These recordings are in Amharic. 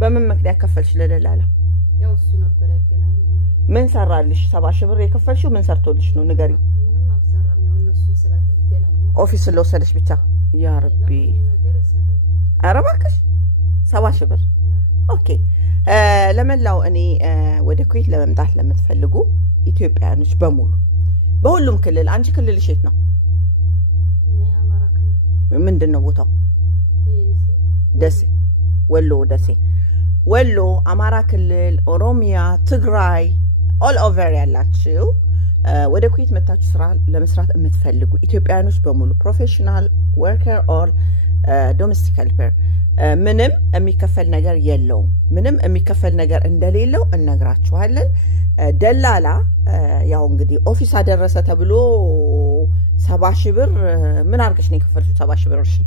በምን ምክንያት ከፈልሽ ለደላላ? ያው እሱ ነበር ያገናኘኝ። ምን ሰራልሽ? 70 ሺህ ብር የከፈልሽው ምን ሰርቶልሽ ነው? ንገሪ። ምንም አልሰራም። ያው እነሱ ስላገናኘኝ ኦፊስ ስለወሰደሽ ብቻ። ያ ረቢ ኧረ እባክሽ 70 ሺህ ብር። ኦኬ ለመላው እኔ ወደ ኩዌት ለመምጣት ለምትፈልጉ ኢትዮጵያውያኖች በሙሉ በሁሉም ክልል፣ አንቺ ክልልሽ የት ነው? እኔ አማራ ክልል። ምንድነው ቦታው? ደሴ። ወሎ ደሴ። ወሎ፣ አማራ ክልል፣ ኦሮሚያ፣ ትግራይ ኦል ኦቨር ያላችሁ ወደ ኩዌት መታችሁ ስራ ለመስራት የምትፈልጉ ኢትዮጵያውያኖች በሙሉ ፕሮፌሽናል ወርከር ኦር ዶሜስቲክ ሄልፐር ምንም የሚከፈል ነገር የለውም። ምንም የሚከፈል ነገር እንደሌለው እነግራችኋለን። ደላላ ያው እንግዲህ ኦፊስ አደረሰ ተብሎ 70 ሺህ ብር ምን አድርገሽ ነው የከፈልሽው? 70 ሺህ ብር እርሽን።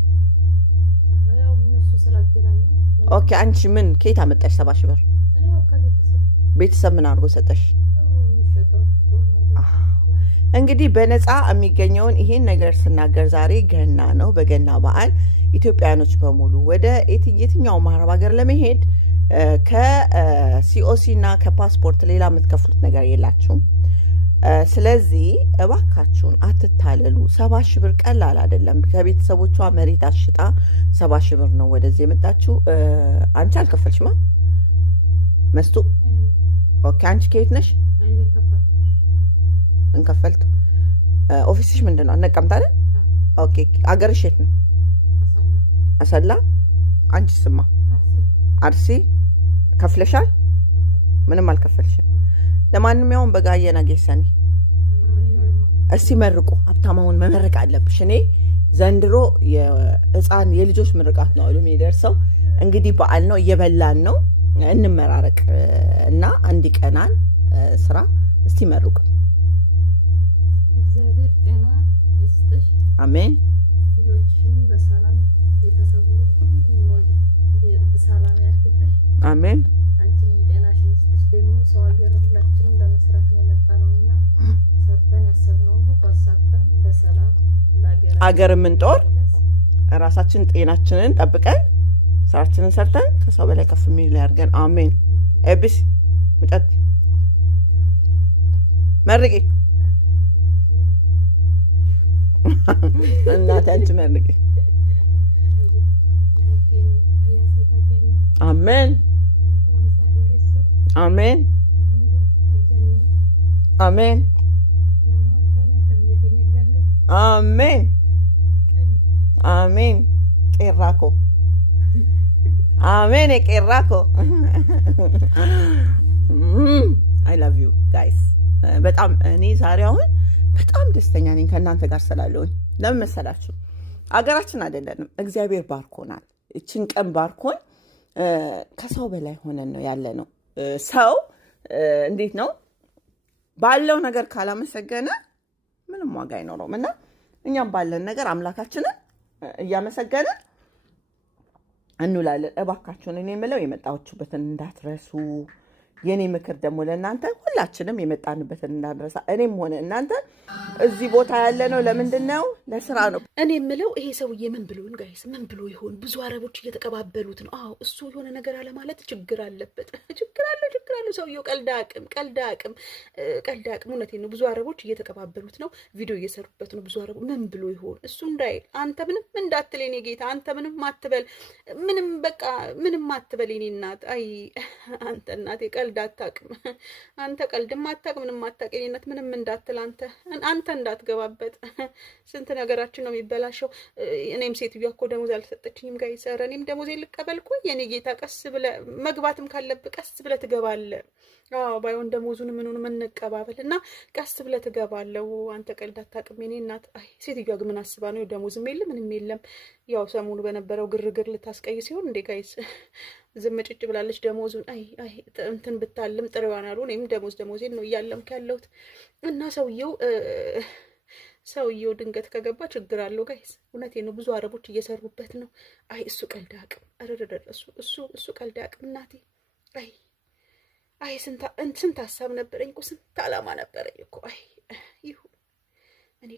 ያው እነሱ ስላገናኘኝ። ኦኬ አንቺ ምን ከየት አመጣሽ 70 ሺህ ብር? ያው ከቤተሰብ። ቤተሰብ ምን አድርጎ ሰጠሽ? እንግዲህ በነፃ የሚገኘውን ይሄን ነገር ስናገር ዛሬ ገና ነው። በገና በዓል ኢትዮጵያኖች በሙሉ ወደ የትኛውም አረብ ሀገር ለመሄድ ከሲኦሲ እና ከፓስፖርት ሌላ የምትከፍሉት ነገር የላችሁም። ስለዚህ እባካችሁን አትታለሉ። 70 ሺህ ብር ቀላል አይደለም። ከቤተሰቦቿ መሬት አሽጣ 70 ሺህ ብር ነው ወደዚህ የመጣችሁ። አንቺ አልከፈልሽማ መስቱ? ኦኬ አንቺ ከየት ነሽ? እንከፈልቱ ኦፊስሽ ምንድን ነው? አነቀምት አይደል? ኦኬ አገርሽ የት ነው? አሰላ። አንቺ ስማ አርሲ። ከፍለሻል? ምንም አልከፈልሽም። ለማንኛውም በጋየና ጌሰኒ እስቲ መርቁ። ሀብታማውን መመረቅ አለብሽ። እኔ ዘንድሮ የህፃን የልጆች ምርቃት ነው የሚደርሰው። እንግዲህ በዓል ነው፣ እየበላን ነው። እንመራረቅ እና አንድ ቀናን ስራ እስቲ መርቁ። እግዚአብሔር ጤና ይስጥሽ። አሜን። ልጆችሽን በሰላም ቤተሰቡ ሁሉ በሰላም ያርግልሽ። አሜን። አንቺንም ጤናሽን ይስጥሽ። ደግሞ ሰው ሀገር ሁላችንም ለመስራት ነው የመጣነውና ሰርተን ያሰብነው ባሳክተን በሰላም አገር የምንጦር ራሳችን ጤናችንን ጠብቀን ስራችንን ሰርተን ከሰው በላይ ከፍ የሚል ያርገን። አሜን። ኤቢስ ምጨት መርቂ እናቴ አንቺ መርቂ። አሜን አሜን አሜን አሜን አሜን። ቄራኮ አሜን። ቄራኮ አይ ላቭ ዩ ጋይስ። በጣም እኔ ዛሬ አሁን በጣም ደስተኛ ነኝ ከእናንተ ጋር ስላለሁኝ። ለምን መሰላችሁ? አገራችን አይደለንም፣ እግዚአብሔር ባርኮናል። እችን ቀን ባርኮን ከሰው በላይ ሆነን ነው ያለ ነው። ሰው እንዴት ነው ባለው ነገር ካላመሰገነ ምንም ዋጋ አይኖረውም። እና እኛም ባለን ነገር አምላካችንን እያመሰገንን እንውላለን። እባካችሁን እኔ የምለው የመጣችሁበትን እንዳትረሱ። የኔ ምክር ደግሞ ለእናንተ ሁላችንም የመጣንበትን እንዳንረሳ። እኔም ሆነ እናንተ እዚህ ቦታ ያለ ነው ለምንድን ነው? ለስራ ነው። እኔ የምለው ይሄ ሰውዬ ምን ብሎን ጋይስ፣ ምን ብሎ ይሆን? ብዙ አረቦች እየተቀባበሉት ነው። አዎ እሱ የሆነ ነገር አለ ማለት ችግር አለበት። ችግር አለው ሰውየው። ቀልድ አቅም። እውነቴን ነው። ብዙ አረቦች እየተቀባበሉት ነው፣ ቪዲዮ እየሰሩበት ነው። ብዙ አረቦች ምን ብሎ ይሆን? እሱ እንዳይል አንተ ምንም እንዳትል የኔ ጌታ፣ አንተ ምንም አትበል፣ ምንም አትበል የኔ እናት። አይ አንተ እናቴ ቀልድ አታውቅም። አንተ ቀልድም አታውቅ፣ ምንም አታውቅ የኔ እናት። ምንም እንዳትል አንተ እንዳትገባበት። ስንት ነገራችን ነው የሚበላሸው። እኔም ሴትዮዋ እኮ ደሞዝ አልሰጠችኝም ጋይስ። ኧረ እኔም ደሞዝ ልቀበል እኮ የኔ ጌታ። ቀስ ብለህ መግባትም ካለብህ ቀስ ብለህ ትገባለህ። አዎ ባይሆን ደሞዙን ምኑን እንቀባበል እና ቀስ ብለህ ትገባለህ። አንተ ቀልድ አታውቅም የኔ እናት። አይ ሴትዮዋ ግን ምን አስባ ነው? ደሞዝም የለም ምንም የለም። ያው ሰሞኑ በነበረው ግርግር ልታስቀይ ሲሆን እንዴ ጋይስ ዝም ጭጭ ብላለች። ደሞዙን አይ እንትን ብታልም ጥሬዋን አሉ። እኔም ደሞዜን ነው እያለምክ ያለሁት። እና ሰውየው ድንገት ከገባ ችግር አለው ጋይስ። እውነቴን ነው። ብዙ አረቦች እየሰሩበት ነው። አይ እሱ ቀልድ አቅም እሱ ቀልድ አቅም እናቴ። አይ ስንት ሀሳብ ነበረኝ እኮ፣ ስንት አላማ ነበረኝ እኮ። አይ ይሁን እኔ